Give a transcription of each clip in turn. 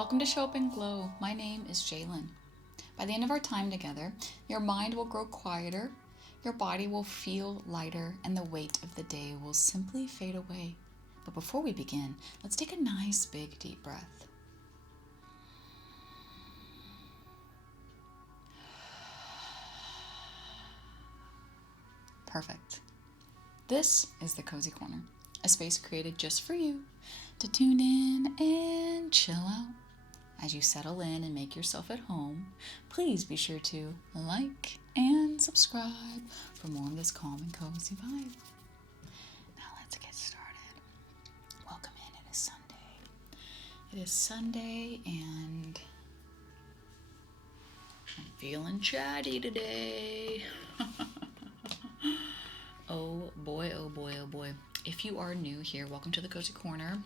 Welcome to Show Up and Glow. My name is Jalen. By the end of our time together, your mind will grow quieter, your body will feel lighter, and the weight of the day will simply fade away. But before we begin, let's take a nice big deep breath. Perfect. This is the Cozy Corner, a space created just for you to tune in and chill out. As you settle in and make yourself at home, please be sure to like and subscribe for more of this calm and cozy vibe. Now let's get started. Welcome in. It is Sunday. It is Sunday and I'm feeling chatty today. Oh boy, oh boy, oh boy. If you are new here, welcome to the Cozy Corner.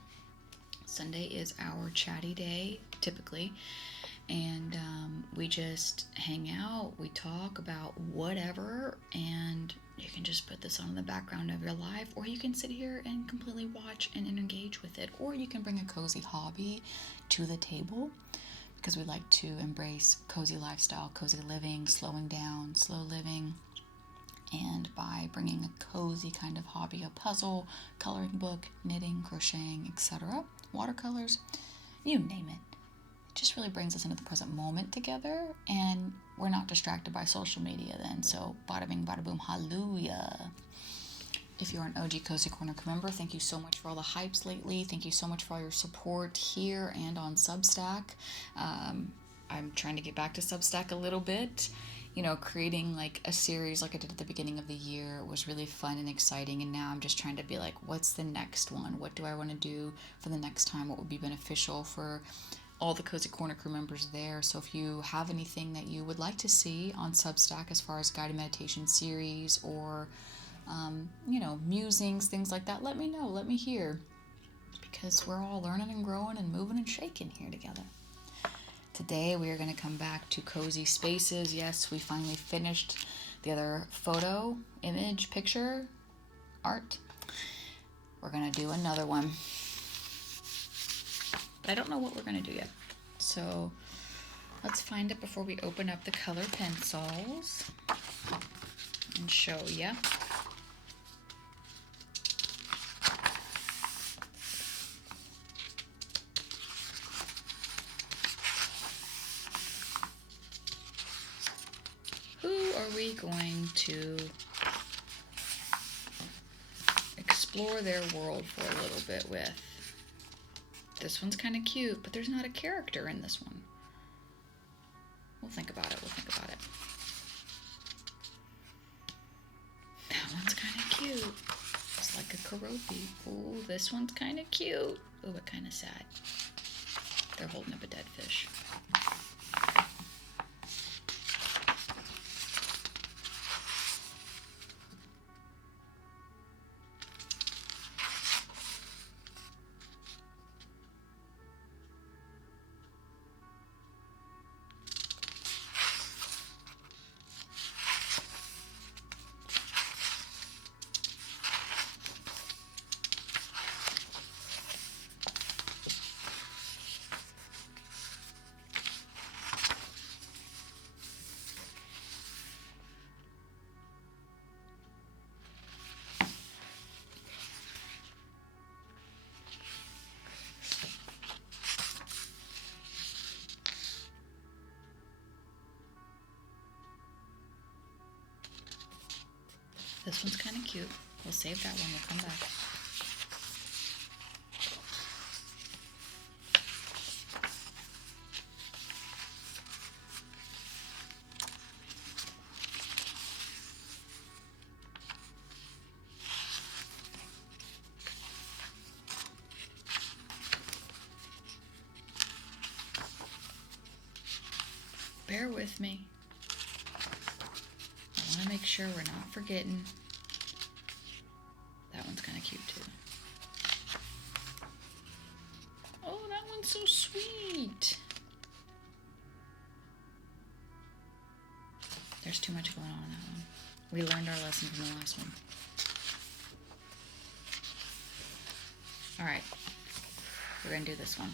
Sunday is our chatty day, typically, and we just hang out, we talk about whatever, and you can just put this on in the background of your life, or you can sit here and completely watch and engage with it, or you can bring a cozy hobby to the table, because we like to embrace cozy lifestyle, cozy living, slowing down, slow living. And by bringing a cozy kind of hobby, a puzzle, coloring book, knitting, crocheting, etc., watercolors, you name it. It just really brings us into the present moment together, and we're not distracted by social media then. So bada bing, bada boom, hallelujah. If you're an OG Cozy Corner member, thank you so much for all the hypes lately. Thank you so much for all your support here and on Substack. I'm trying to get back to Substack a little bit. You know, creating like a series like I did at the beginning of the year was really fun and exciting, and now I'm just trying to be like, what's the next one? What do I want to do for the next time? What would be beneficial for all the Cozy Corner crew members there? So if you have anything that you would like to see on Substack as far as guided meditation series or, musings, things like that, let me know, let me hear, because we're all learning and growing and moving and shaking here together. Today we are going to come back to cozy spaces. Yes, we finally finished the other photo, image, picture, art. We're going to do another one. But I don't know what we're going to do yet. So let's find it before we open up the color pencils and show ya. Are we going to explore their world for a little bit with? This one's kind of cute, but there's not a character in this one. We'll think about it. That one's kind of cute. It's like a karopi. Ooh, this one's kind of cute. Ooh, but kind of sad. They're holding up a dead fish. This one's kind of cute. We'll save that one. We'll come back. Bear with me. I want to make sure we're not forgetting. That one's kind of cute too. Oh, that one's so sweet. There's too much going on in that one. We learned our lesson from the last one. All right, we're gonna do this one.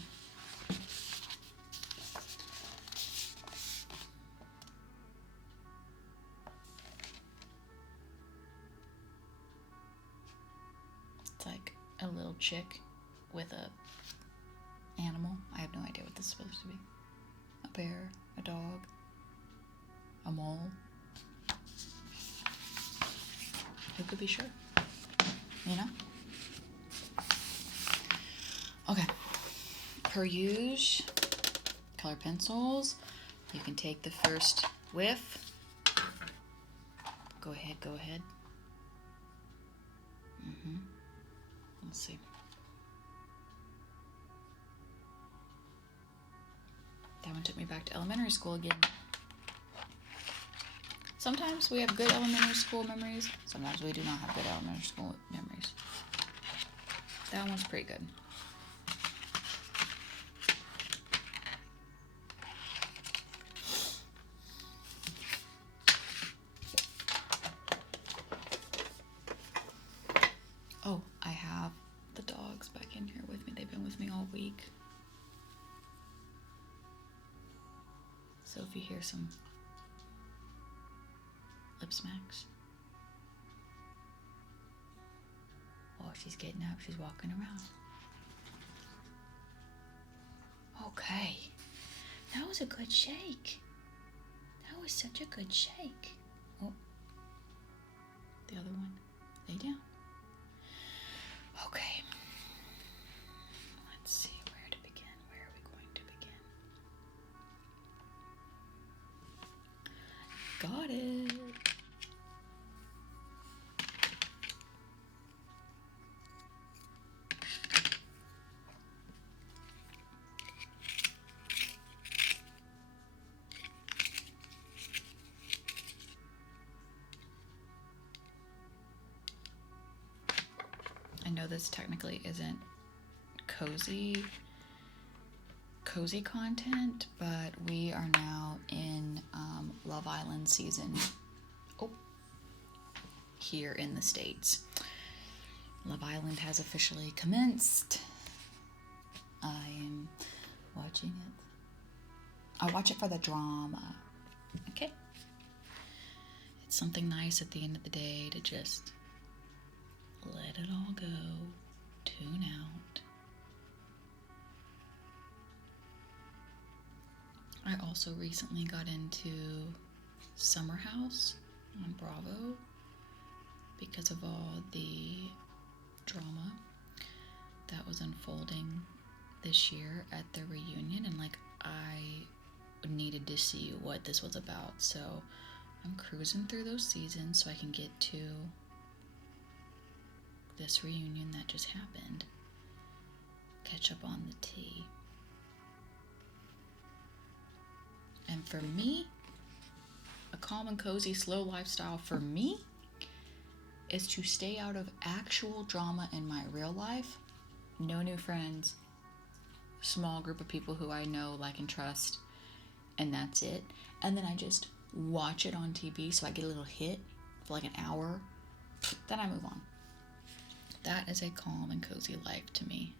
a little chick with a animal. I have no idea what this is supposed to be. A bear, a dog, a mole. Who could be sure? You know? Okay. Per usual, color pencils. You can take the first whiff. Go ahead, go ahead. Let's see. That one took me back to elementary school again. Sometimes we have good elementary school memories. Sometimes we do not have good elementary school memories. That one's pretty good. Oh, I have the dogs back in here with me. They've been with me all week. So if you hear some lip smacks. Oh, she's getting up. She's walking around. Okay. That was a good shake. That was such a good shake. Oh. The other one. Lay down. Okay. Let's see where to begin. Where are we going to begin? Got it. I know this technically isn't cozy content, but we are now in Love Island season here in the States. Love Island has officially commenced. I am watching it. I watch it for the drama. Okay. It's something nice at the end of the day to just let it all go, tune out. I also recently got into Summer House on Bravo because of all the drama that was unfolding this year at the reunion, and I needed to see what this was about, so I'm cruising through those seasons so I can get to this reunion that just happened. Catch up on the tea. And for me, a calm and cozy, slow lifestyle for me is to stay out of actual drama in my real life. No new friends. Small group of people who I know, like, and trust. And that's it. And then I just watch it on TV so I get a little hit for like an hour. Then I move on. That is a calm and cozy life to me.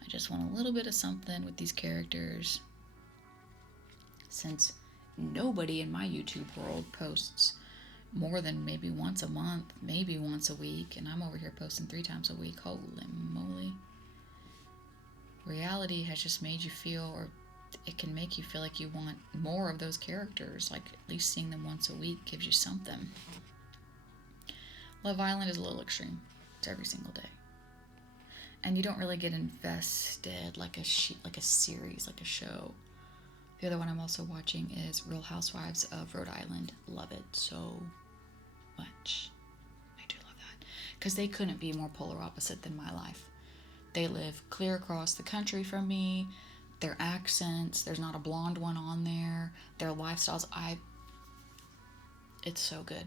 I just want a little bit of something with these characters. Since nobody in my YouTube world posts more than maybe once a month, maybe once a week, and I'm over here posting 3 times a week. Holy moly. Reality has just made you feel, or it can make you feel like you want more of those characters. Like, at least seeing them once a week gives you something. Love Island is a little extreme. It's every single day. And you don't really get invested like a series, like a show. The other one I'm also watching is Real Housewives of Rhode Island. Love it so much. I do love that. Because they couldn't be more polar opposite than my life. They live clear across the country from me. Their accents, there's not a blonde one on there. Their lifestyles, it's so good.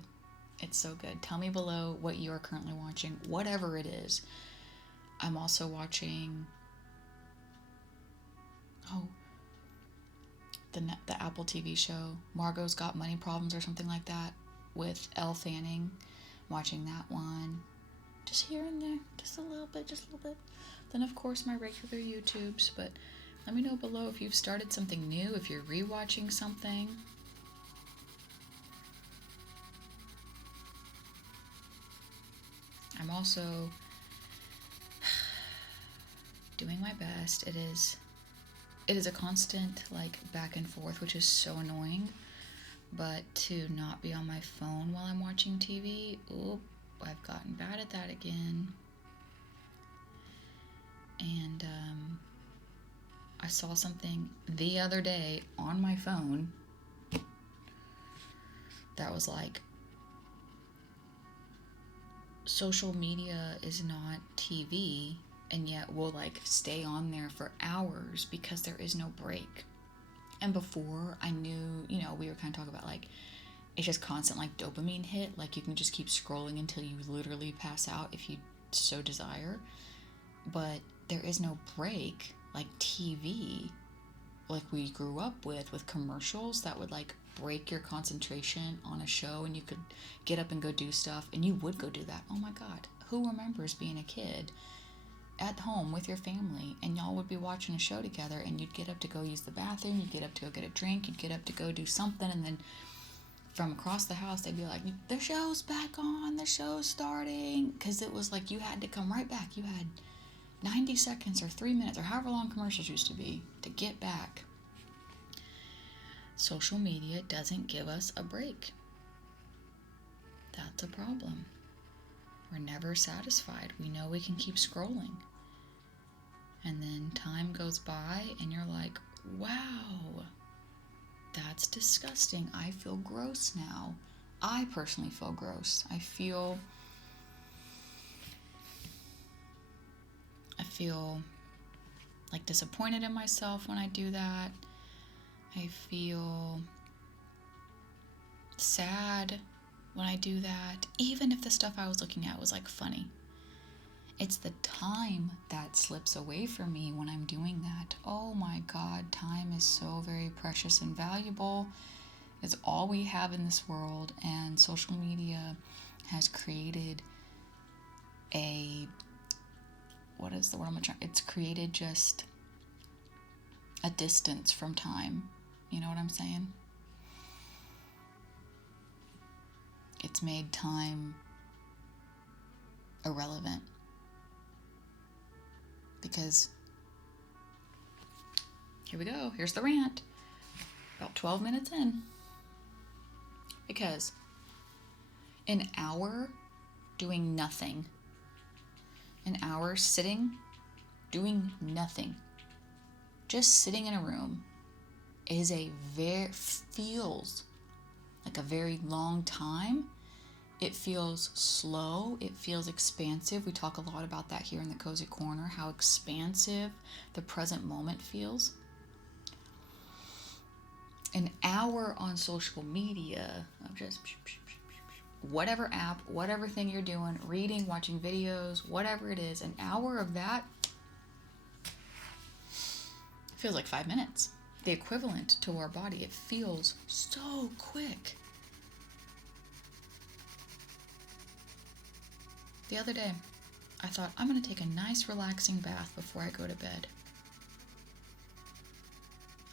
It's so good. Tell me below what you are currently watching, whatever it is. I'm also watching, the Apple TV show, Margot's Got Money Problems or something like that, with Elle Fanning. I'm watching that one. Just here and there, just a little bit. Then, of course, my regular YouTubes, but let me know below if you've started something new, if you're rewatching something. I'm also doing my best. It is a constant like back and forth, which is so annoying. But to not be on my phone while I'm watching TV, oop, I've gotten bad at that again. And I saw something the other day on my phone that was like, social media is not TV, and yet we'll like stay on there for hours because there is no break. And before I knew, you know, we were kind of talking about like, it's just constant like dopamine hit. Like you can just keep scrolling until you literally pass out if you so desire. But there is no break like TV, like we grew up with commercials that would like break your concentration on a show, and you could get up and go do stuff, and you would go do that. Oh my God, who remembers being a kid at home with your family and y'all would be watching a show together, and you'd get up to go use the bathroom, you'd get up to go get a drink, you'd get up to go do something, and then from across the house they'd be like, the show's back on, the show's starting, because it was like you had to come right back. You had 90 seconds or 3 minutes or however long commercials used to be to get back. Social media doesn't give us a break. That's a problem. We're never satisfied. We know we can keep scrolling. And then time goes by and you're like, wow, that's disgusting. I feel gross now. I personally feel gross. I feel like disappointed in myself when I do that. I feel sad when I do that, even if the stuff I was looking at was like funny. It's the time that slips away from me when I'm doing that. Oh my God, time is so very precious and valuable. It's all we have in this world, and social media has created it's created just a distance from time. You know what I'm saying? It's made time irrelevant. Because, here we go, here's the rant. About 12 minutes in. Because an hour doing nothing, an hour sitting, doing nothing, just sitting in a room feels like a very long time. It feels slow. It feels expansive. We talk a lot about that here in the Cozy Corner, how expansive the present moment feels. An hour on social media of just whatever app, whatever thing you're doing, reading, watching videos, whatever it is, an hour of that feels like 5 minutes. The equivalent to our body. It feels so quick. The other day, I thought, I'm going to take a nice relaxing bath before I go to bed.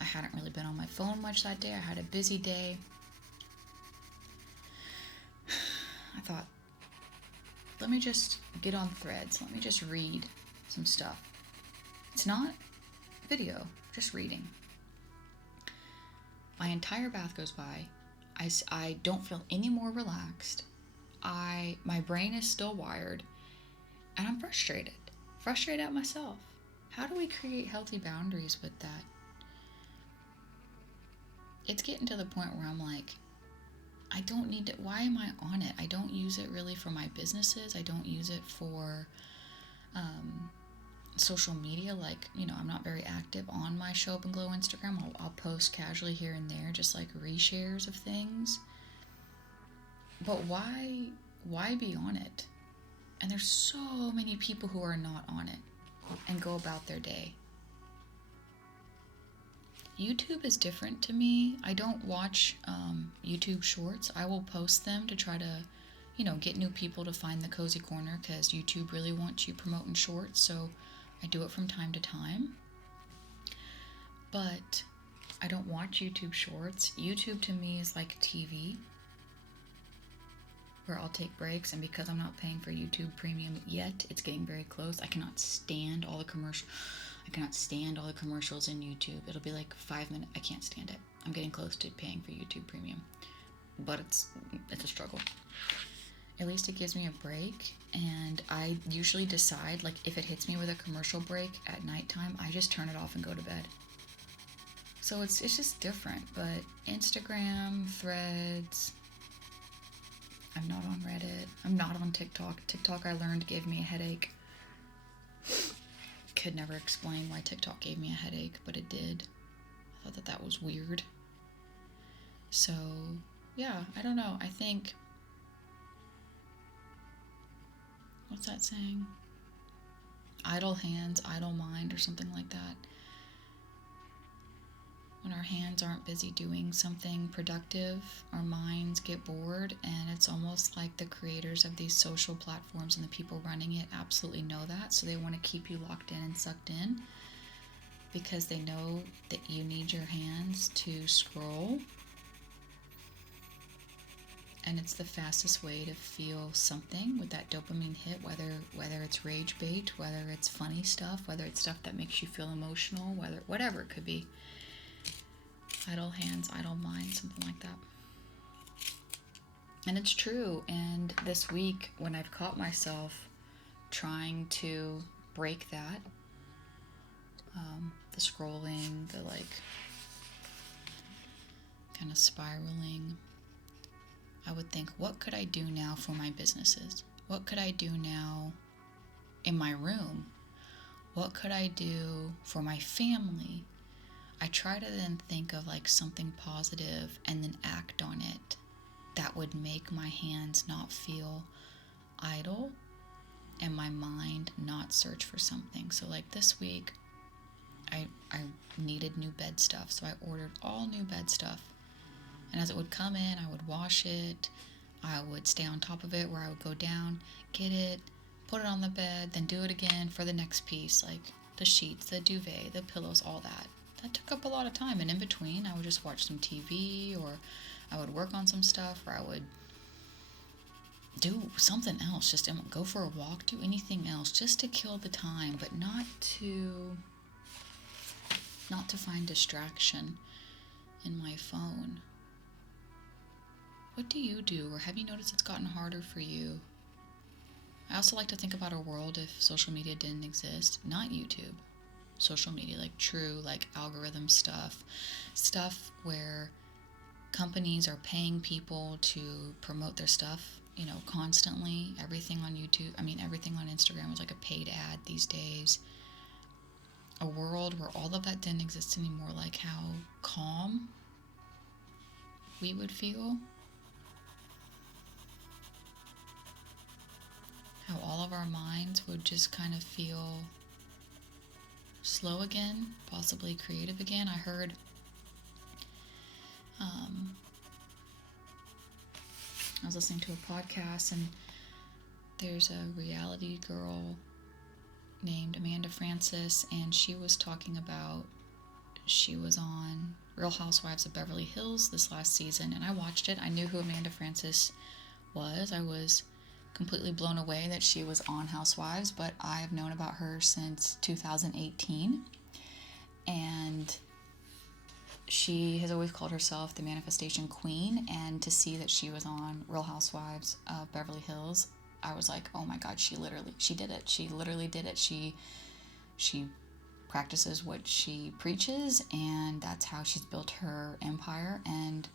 I hadn't really been on my phone much that day. I had a busy day. I thought, let me just get on Threads. Let me just read some stuff. It's not video, just reading. My entire bath goes by. I don't feel any more relaxed. My brain is still wired, and I'm frustrated at myself. How do we create healthy boundaries with that? It's getting to the point where I'm like, I don't need to, why am I on it? I don't use it really for my businesses. I don't use it for social media. Like, you know, I'm not very active on my Show Up and Glow Instagram. I'll post casually here and there, just like reshares of things. But why be on it? And there's so many people who are not on it and go about their day. YouTube is different to me. I don't watch YouTube shorts. I will post them to try to, you know, get new people to find the Cozy Corner, because YouTube really wants you promoting shorts, so I do it from time to time. But I don't watch YouTube shorts. YouTube to me is like TV. where I'll take breaks, and because I'm not paying for YouTube Premium yet, it's getting very close. I cannot stand all the commercials in YouTube. It'll be like 5 minutes. I can't stand it. I'm getting close to paying for YouTube Premium, but it's a struggle. At least it gives me a break, and I usually decide, like, if it hits me with a commercial break at nighttime, I just turn it off and go to bed. So it's just different. But Instagram, Threads, I'm not on Reddit, I'm not on TikTok. TikTok, I learned, gave me a headache. Could never explain why TikTok gave me a headache, but it did. I thought that was weird. So, yeah, I don't know. I think, what's that saying? Idle hands, idle mind, or something like that. When our hands aren't busy doing something productive, our minds get bored, and it's almost like the creators of these social platforms and the people running it absolutely know that, so they want to keep you locked in and sucked in because they know that you need your hands to scroll, and it's the fastest way to feel something with that dopamine hit, whether it's rage bait, whether it's funny stuff, whether it's stuff that makes you feel emotional, whatever it could be. Idle hands, idle mind, something like that. And it's true. And this week, when I've caught myself trying to break that, the scrolling, the like kind of spiraling, I would think, what could I do now for my businesses? What could I do now in my room? What could I do for my family? I try to then think of like something positive and then act on it that would make my hands not feel idle and my mind not search for something. So like this week, I needed new bed stuff, so I ordered all new bed stuff. And as it would come in, I would wash it, I would stay on top of it, where I would go down, get it, put it on the bed, then do it again for the next piece, like the sheets, the duvet, the pillows, all that. That took up a lot of time, and in between I would just watch some TV, or I would work on some stuff, or I would do something else, just go for a walk, do anything else, just to kill the time, but not to find distraction in my phone. What do you do, or have you noticed it's gotten harder for you? I also like to think about a world if social media didn't exist, not YouTube. Social media, like true, like algorithm stuff where companies are paying people to promote their stuff, constantly. Everything on YouTube, everything on Instagram is like a paid ad these days. A world where all of that didn't exist anymore, like how calm we would feel. How all of our minds would just kind of feel slow again, possibly creative again. I heard I was listening to a podcast, and there's a reality girl named Amanda Francis, and she was talking about, she was on Real Housewives of Beverly Hills this last season, and I watched it. I knew who Amanda Francis was. I was completely blown away that she was on Housewives, but I have known about her since 2018, and she has always called herself the manifestation queen, and to see that she was on Real Housewives of Beverly Hills, I was like, oh my god, she did it. She literally did it. She practices what she preaches, and that's how she's built her empire. And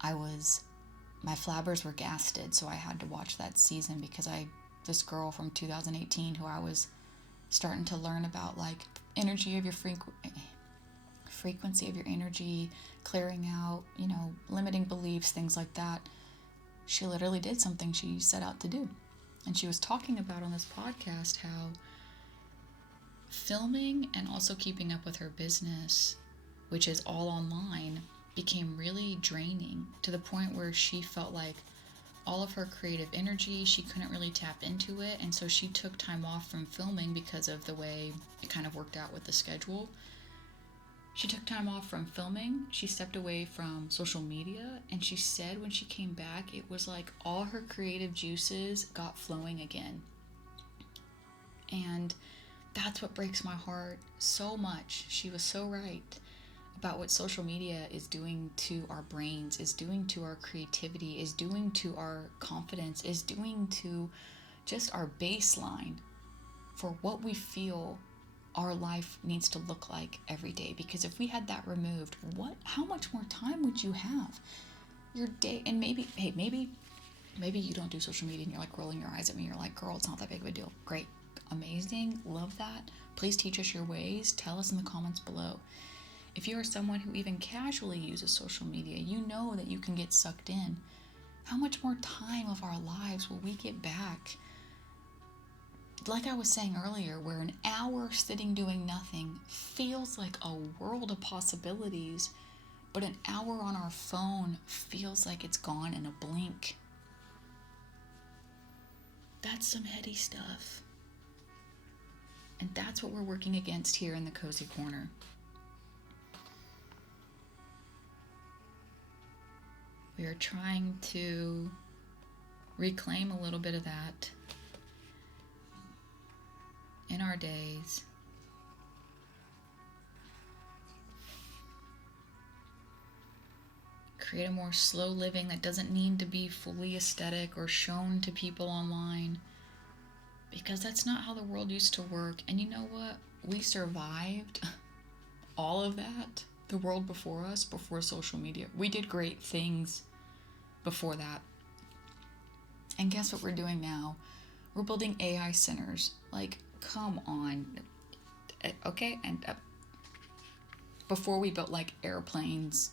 my flabbers were gasted, so I had to watch that season because this girl from 2018 who I was starting to learn about, like, energy of your frequency of your energy, clearing out, limiting beliefs, things like that. She literally did something she set out to do. And she was talking about on this podcast how filming and also keeping up with her business, which is all online, became really draining, to the point where she felt like all of her creative energy, she couldn't really tap into it, and so she took time off from filming because of the way it kind of worked out with the schedule. She took time off from filming. She stepped away from social media. And she said when she came back, it was like all her creative juices got flowing again. And that's what breaks my heart so much. She was so right about what social media is doing to our brains, is doing to our creativity, is doing to our confidence, is doing to just our baseline for what we feel our life needs to look like every day. Because if we had that removed, how much more time would you have? Your day, and maybe you don't do social media and you're like rolling your eyes at me. You're like, girl, it's not that big of a deal. Great, amazing, love that. Please teach us your ways. Tell us in the comments below. If you are someone who even casually uses social media, you know that you can get sucked in. How much more time of our lives will we get back? Like I was saying earlier, where an hour sitting doing nothing feels like a world of possibilities, but an hour on our phone feels like it's gone in a blink. That's some heady stuff. And that's what we're working against here in the Cozy Corner. We are trying to reclaim a little bit of that in our days. Create a more slow living that doesn't need to be fully aesthetic or shown to people online, because that's not how the world used to work. And you know what? We survived all of that, the world before us, before social media. We did great things before that. And guess what we're doing now? We're building AI centers. Like, come on. Okay, and before we built like airplanes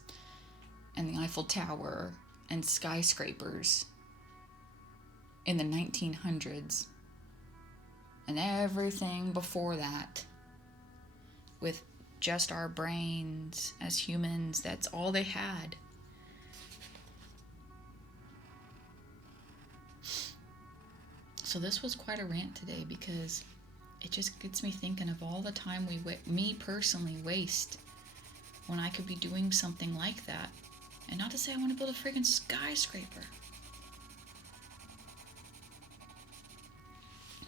and the Eiffel Tower and skyscrapers in the 1900s and everything before that, with just our brains as humans, that's all they had. So this was quite a rant today, because it just gets me thinking of all the time me personally waste when I could be doing something like that. And not to say I want to build a friggin' skyscraper,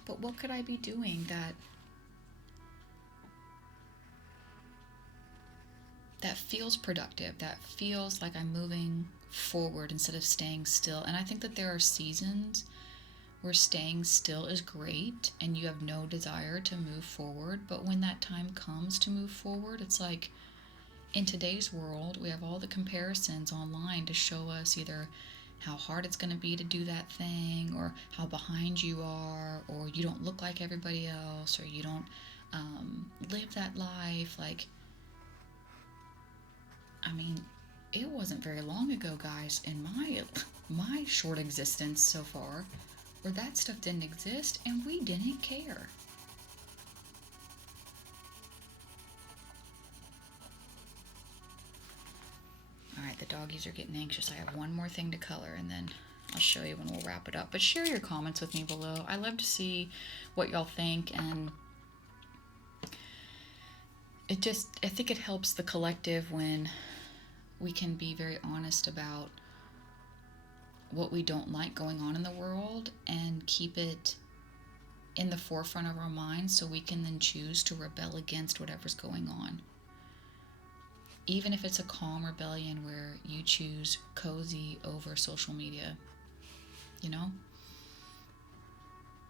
but what could I be doing that feels productive, that feels like I'm moving forward instead of staying still? And I think that there are seasons where staying still is great and you have no desire to move forward. But when that time comes to move forward, it's like, in today's world, we have all the comparisons online to show us either how hard it's going to be to do that thing, or how behind you are, or you don't look like everybody else, or you don't live that life. Like, I mean, it wasn't very long ago, guys, in my short existence so far, where that stuff didn't exist and we didn't care. Alright, the doggies are getting anxious. I have one more thing to color, and then I'll show you when we'll wrap it up. But share your comments with me below. I love to see what y'all think, and I think it helps the collective when we can be very honest about what we don't like going on in the world and keep it in the forefront of our minds, so we can then choose to rebel against whatever's going on. Even if it's a calm rebellion where you choose cozy over social media, you know?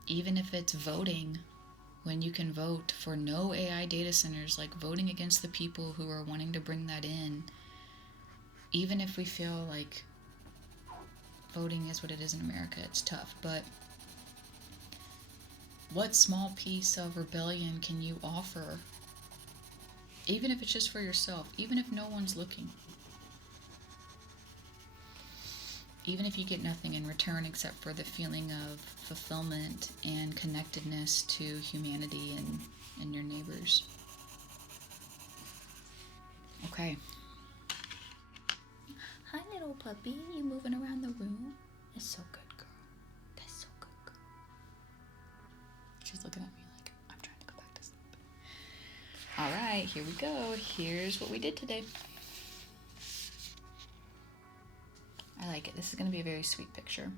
Even if it's voting when you can vote for no AI data centers, like voting against the people who are wanting to bring that in. Even if we feel like voting is what it is in America, it's tough, but what small piece of rebellion can you offer? Even if it's just for yourself, even if no one's looking. Even if you get nothing in return except for the feeling of fulfillment and connectedness to humanity and your neighbors. Okay. Hi, little puppy. You moving around the room? That's so good, girl. That's so good, girl. She's looking at me like I'm trying to go back to sleep. All right, here we go. Here's what we did today. I like it. This is going to be a very sweet picture.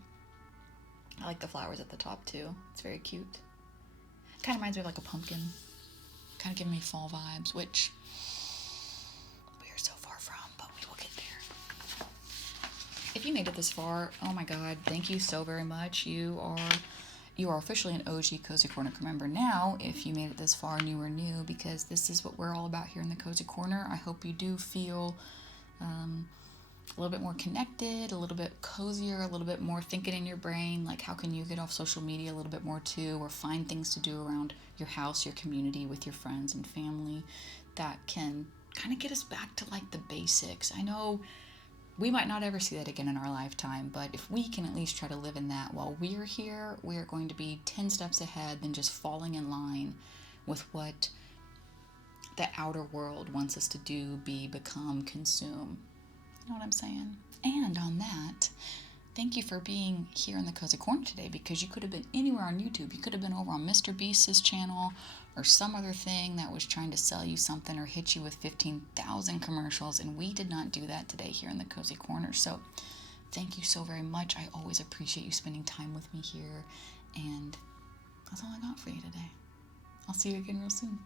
I like the flowers at the top too. It's very cute. It kind of reminds me of like a pumpkin. Kind of giving me fall vibes, which we are so far from, but we will get there. If you made it this far, oh my God, thank you so very much. You are officially an OG Cozy Corner member now, if you made it this far and you were new, because this is what we're all about here in the Cozy Corner. I hope you do feel a little bit more connected, a little bit cozier, a little bit more thinking in your brain, like how can you get off social media a little bit more too, or find things to do around your house, your community, with your friends and family that can kind of get us back to like the basics. I know we might not ever see that again in our lifetime, but if we can at least try to live in that while we're here, we're going to be 10 steps ahead than just falling in line with what the outer world wants us to do, be, become, consume. You know what I'm saying? And on that, thank you for being here in the Cozy Corner today, because you could have been anywhere on YouTube. You could have been over on Mr. Beast's channel or some other thing that was trying to sell you something or hit you with 15,000 commercials, and we did not do that today here in the Cozy Corner. So thank you so very much. I always appreciate you spending time with me here, and that's all I got for you today. I'll see you again real soon.